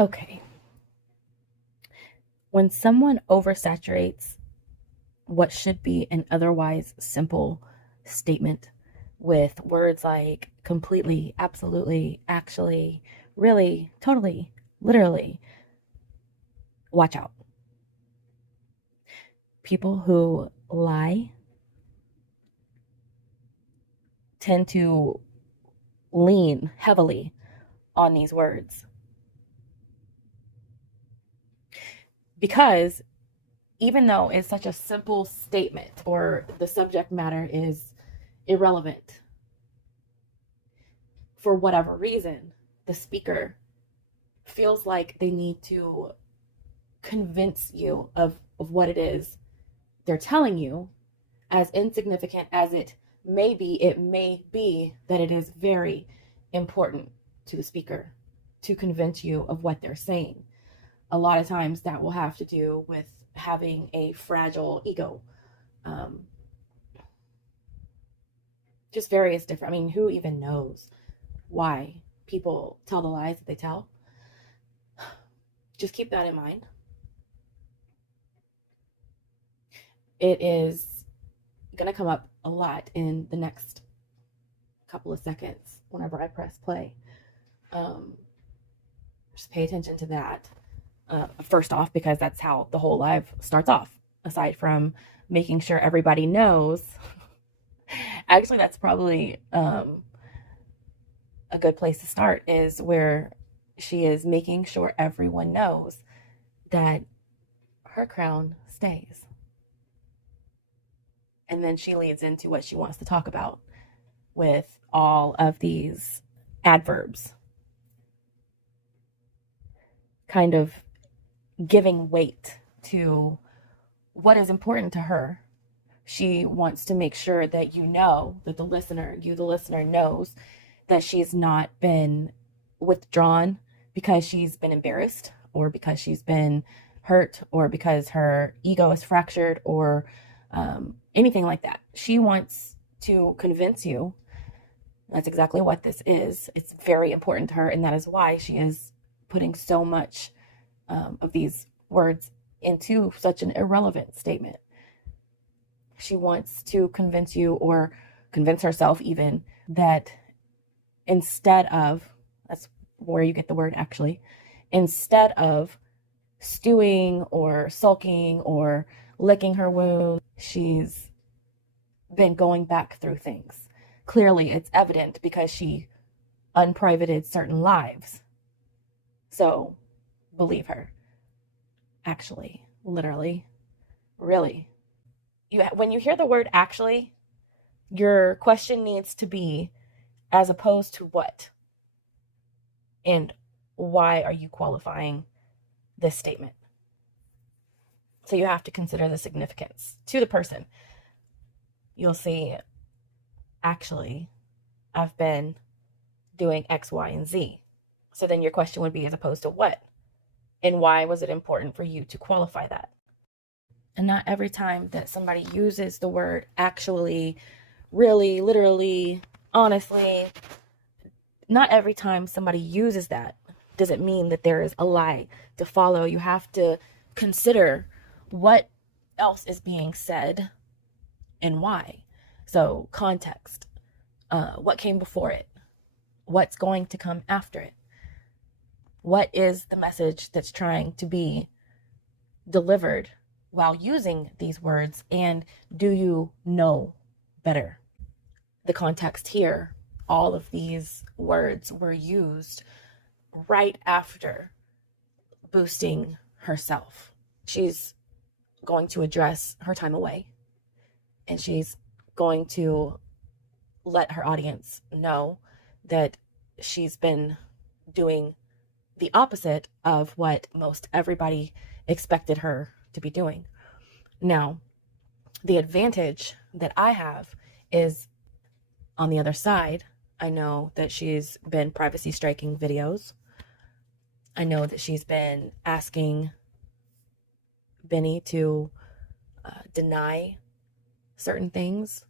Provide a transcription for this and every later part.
Okay. When someone oversaturates what should be an otherwise simple statement with words like completely, absolutely, actually, really, totally, literally, watch out. People who lie tend to lean heavily on these words because even though it's such a simple statement or the subject matter is irrelevant, for whatever reason, the speaker feels like they need to convince you of what it is they're telling you, as insignificant as it may be that it is very important to the speaker to convince you of what they're saying. A lot of times that will have to do with having a fragile ego. Um, just various different, I mean, who even knows why people tell the lies that they tell? Just keep that in mind. It is going to come up a lot in the next couple of seconds whenever I press play. Just pay attention to that. First off, because that's how the whole live starts off, aside from making sure everybody knows. Actually, that's probably a good place to start, is where she is making sure everyone knows that her crown stays. And then she leads into what she wants to talk about with all of these adverbs, kind of giving weight to what is important to her. She wants to make sure that you know, that the listener knows that she's not been withdrawn because she's been embarrassed or because she's been hurt or because her ego is fractured or anything like that. She wants to convince you. That's exactly what this is. It's very important to her, and that is why she is putting so much of these words into such an irrelevant statement. She wants to convince you, or convince herself even, that instead of, that's where you get the word actually, instead of stewing or sulking or licking her wound, she's been going back through things. Clearly, it's evident because she unprivated certain lives. So, believe her. Actually, literally, really. When you hear the word actually, your question needs to be, as opposed to what? And why are you qualifying this statement? So you have to consider the significance to the person. You'll see, actually, I've been doing X, Y, and Z. So then your question would be, as opposed to what? And why was it important for you to qualify that? And not every time that somebody uses the word actually, really, literally, honestly, not every time somebody uses that does it mean that there is a lie to follow. You have to consider what else is being said and why. So context, what came before it, what's going to come after it, what is the message that's trying to be delivered while using these words, and do you know better? The context here, all of these words were used right after boosting herself. She's going to address her time away, and she's going to let her audience know that she's been doing the opposite of what most everybody expected her to be doing. Now, the advantage that I have is on the other side. I know that she's been privacy striking videos. I know that she's been asking Benny to deny certain things,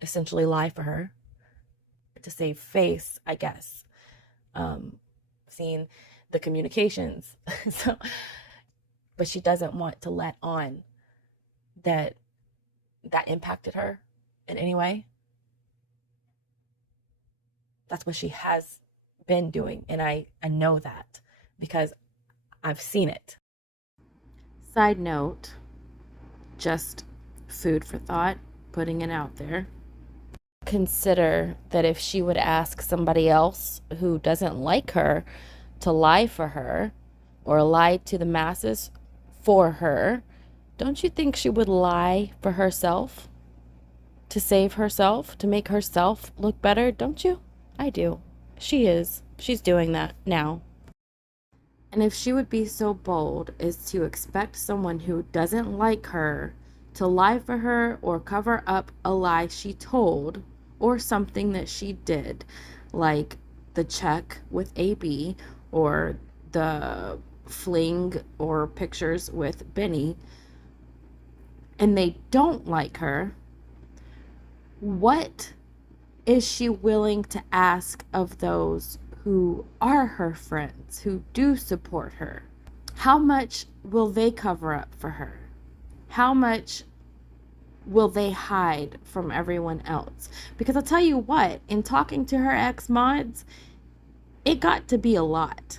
essentially lie for her to save face, I guess. Seen the communications. So, but she doesn't want to let on that impacted her in any way. That's what she has been doing. And I know that because I've seen it. Side note, just food for thought, putting it out there. Consider that if she would ask somebody else who doesn't like her to lie for her or lie to the masses for her, don't you think she would lie for herself to save herself, to make herself look better? Don't you? I do. She is. She's doing that now. And if she would be so bold as to expect someone who doesn't like her to lie for her or cover up a lie she told or something that she did, like the check with AB or the fling or pictures with Benny, and they don't like her, what is she willing to ask of those who are her friends, who do support her? How much will they cover up for her? How much will they hide from everyone else? Because I'll tell you what, in talking to her ex-mods, it got to be a lot.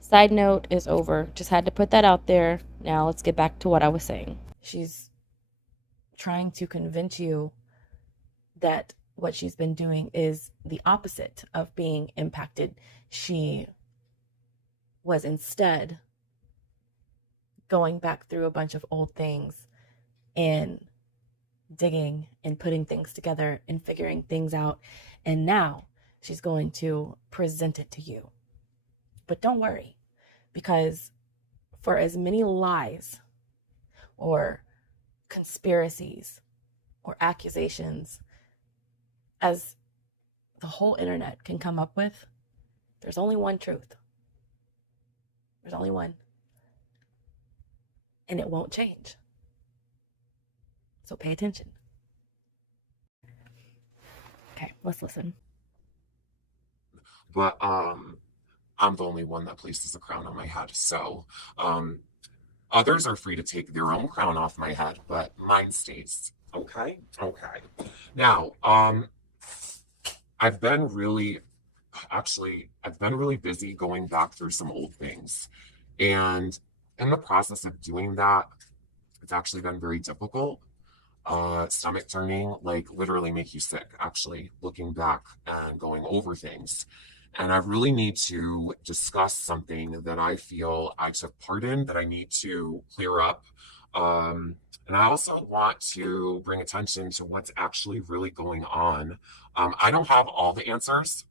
Side note is over. Just had to put that out there. Now let's get back to what I was saying. She's trying to convince you that what she's been doing is the opposite of being impacted. She was instead going back through a bunch of old things and digging and putting things together and figuring things out. And now she's going to present it to you. But don't worry, because for as many lies or conspiracies or accusations as the whole internet can come up with, there's only one truth. There's only one. And it won't change. So pay attention. Okay, let's listen. But I'm the only one that places a crown on my head. So others are free to take their own crown off my head, but mine stays. Okay? Okay. Now, I've been really busy going back through some old things. And in the process of doing that, it's actually been very difficult. Stomach turning, like literally make you sick, actually, looking back and going over things. And I really need to discuss something that I feel I took part in that I need to clear up. And I also want to bring attention to what's actually really going on. I don't have all the answers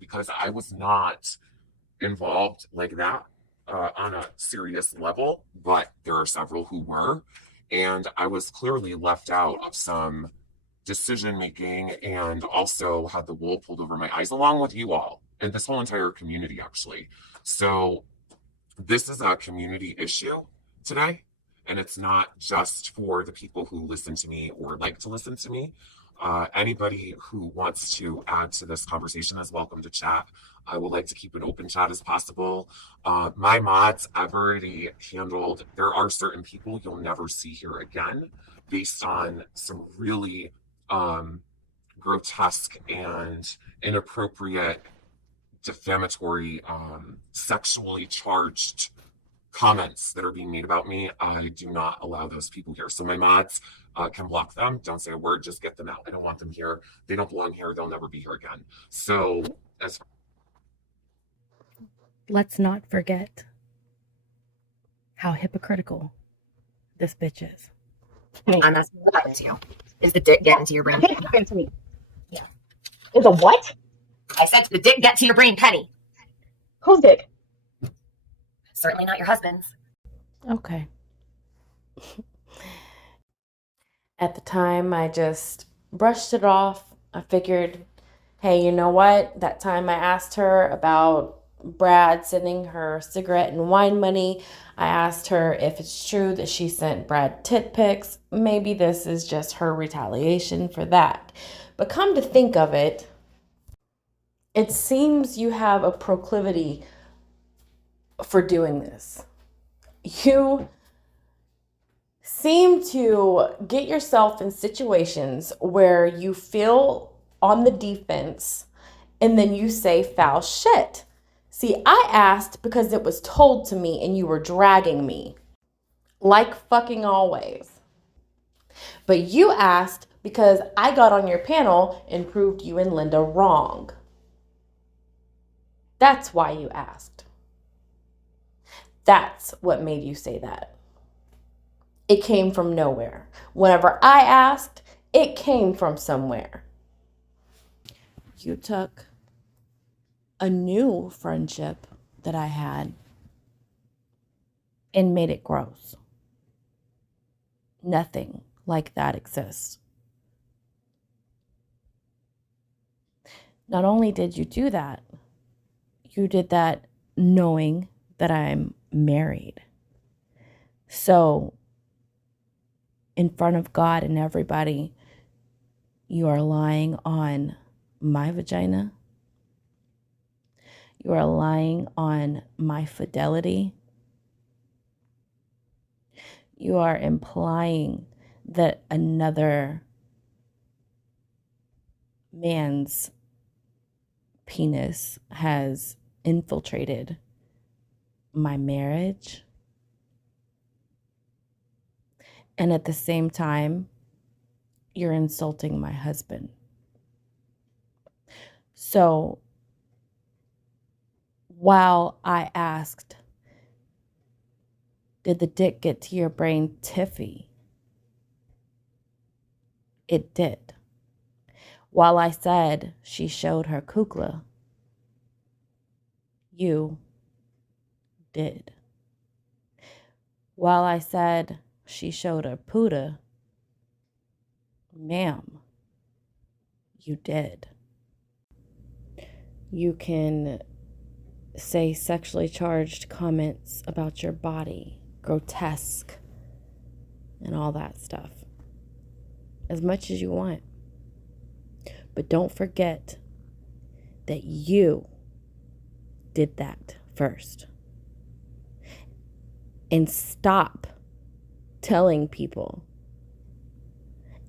because I was not involved like that on a serious level, but there are several who were. And I was clearly left out of some decision making and also had the wool pulled over my eyes, along with you all and this whole entire community, actually. So, this is a community issue today. And it's not just for the people who listen to me or like to listen to me. Anybody who wants to add to this conversation is welcome to chat. I would like to keep an open chat as possible. My mods, I've already handled, there are certain people you'll never see here again based on some really grotesque and inappropriate, defamatory, sexually charged comments that are being made about me. I do not allow those people here. So my mods can block them. Don't say a word, just get them out. I don't want them here. They don't belong here. They'll never be here again. So let's not forget how hypocritical this bitch is. I'm asking what happened to you. Is the dick get into your brain? Dick into me. Yeah. Is a what? I said, did the dick get to your brain, Penny? Whose dick? Certainly not your husband's. Okay. At the time, I just brushed it off. I figured, hey, you know what? That time I asked her about Brad sending her cigarette and wine money. I asked her if it's true that she sent Brad tit pics. Maybe this is just her retaliation for that. But come to think of it, it seems you have a proclivity for doing this. You seem to get yourself in situations where you feel on the defense and then you say foul shit. See, I asked because it was told to me and you were dragging me, like fucking always. But you asked because I got on your panel and proved you and Linda wrong. That's why you asked. That's what made you say that. It came from nowhere. Whenever I asked, it came from somewhere. You took a new friendship that I had and made it gross. Nothing like that exists. Not only did you do that, you did that knowing that I'm married. So, in front of God and everybody, you are lying on my vagina. You are lying on my fidelity. You are implying that another man's penis has infiltrated my marriage. And at the same time, you're insulting my husband. So, while I asked, did the dick get to your brain, Tiffy? It did. While I said she showed her kukla, you did. While I said she showed her puta, ma'am, you did. You can say sexually charged comments about your body, grotesque, and all that stuff, as much as you want. But don't forget that you did that first. And stop telling people,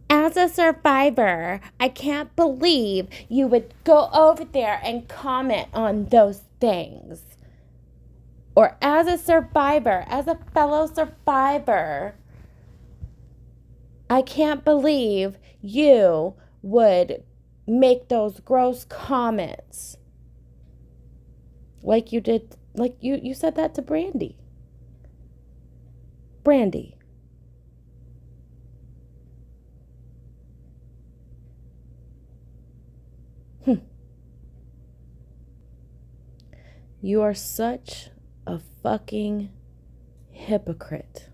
as a survivor, I can't believe you would go over there and comment on those things. Or as a survivor, as a fellow survivor, I can't believe you would make those gross comments. Like you did, like you said that to Brandy. Brandy. You are such a fucking hypocrite.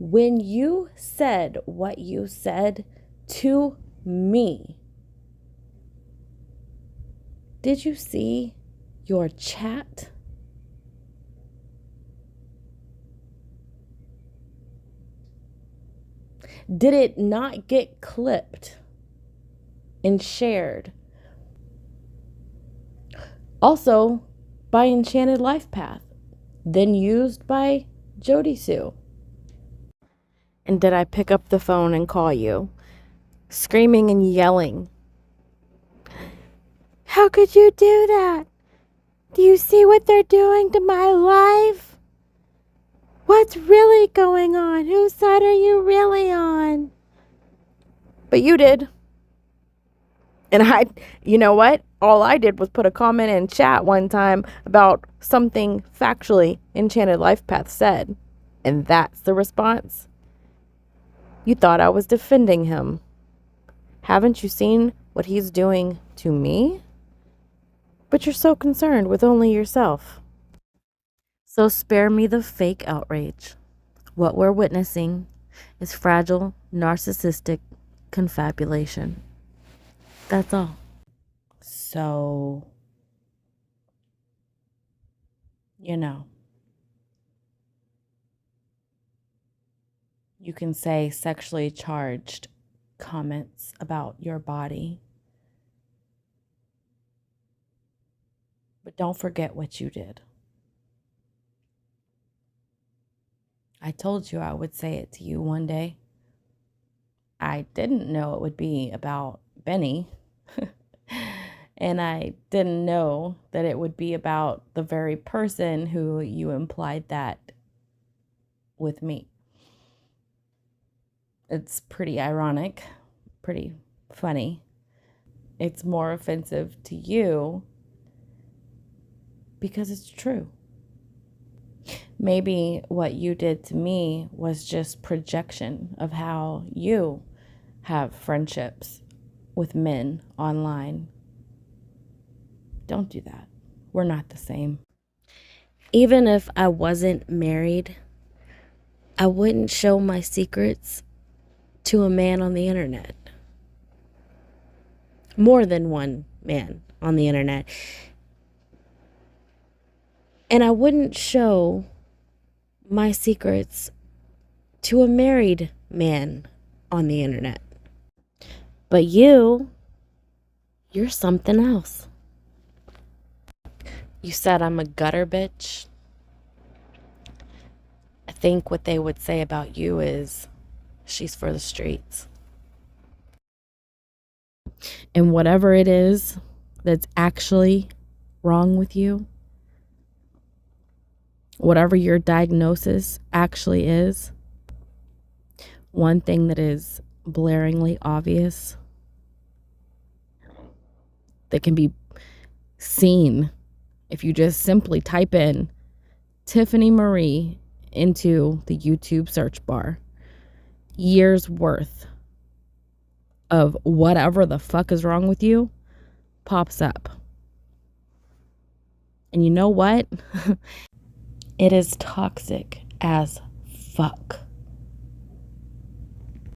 When you said what you said to me, did you see your chat? Did it not get clipped and shared? Also by Enchanted Life Path, then used by Jody Sue. And did I pick up the phone and call you, screaming and yelling? How could you do that? Do you see what they're doing to my life? What's really going on? Whose side are you really on? But you did. And you know what? All I did was put a comment in chat one time about something factually Enchanted Life Path said. And that's the response? You thought I was defending him. Haven't you seen what he's doing to me? But you're so concerned with only yourself. So spare me the fake outrage. What we're witnessing is fragile, narcissistic confabulation. That's all. So, you can say sexually charged comments about your body. But don't forget what you did. I told you I would say it to you one day. I didn't know it would be about Benny. And I didn't know that it would be about the very person who you implied that with me. It's pretty ironic, pretty funny. It's more offensive to you because it's true. Maybe what you did to me was just projection of how you have friendships with men online. Don't do that. We're not the same. Even if I wasn't married, I wouldn't show my secrets to a man on the internet. More than one man on the internet. And I wouldn't show my secrets to a married man on the internet. But you're something else. You said I'm a gutter bitch. I think what they would say about you is she's for the streets. And whatever it is that's actually wrong with you, whatever your diagnosis actually is, one thing that is blaringly obvious that can be seen if you just simply type in Tiffany Marie into the YouTube search bar, years worth of whatever the fuck is wrong with you pops up. And you know what? It is toxic as fuck.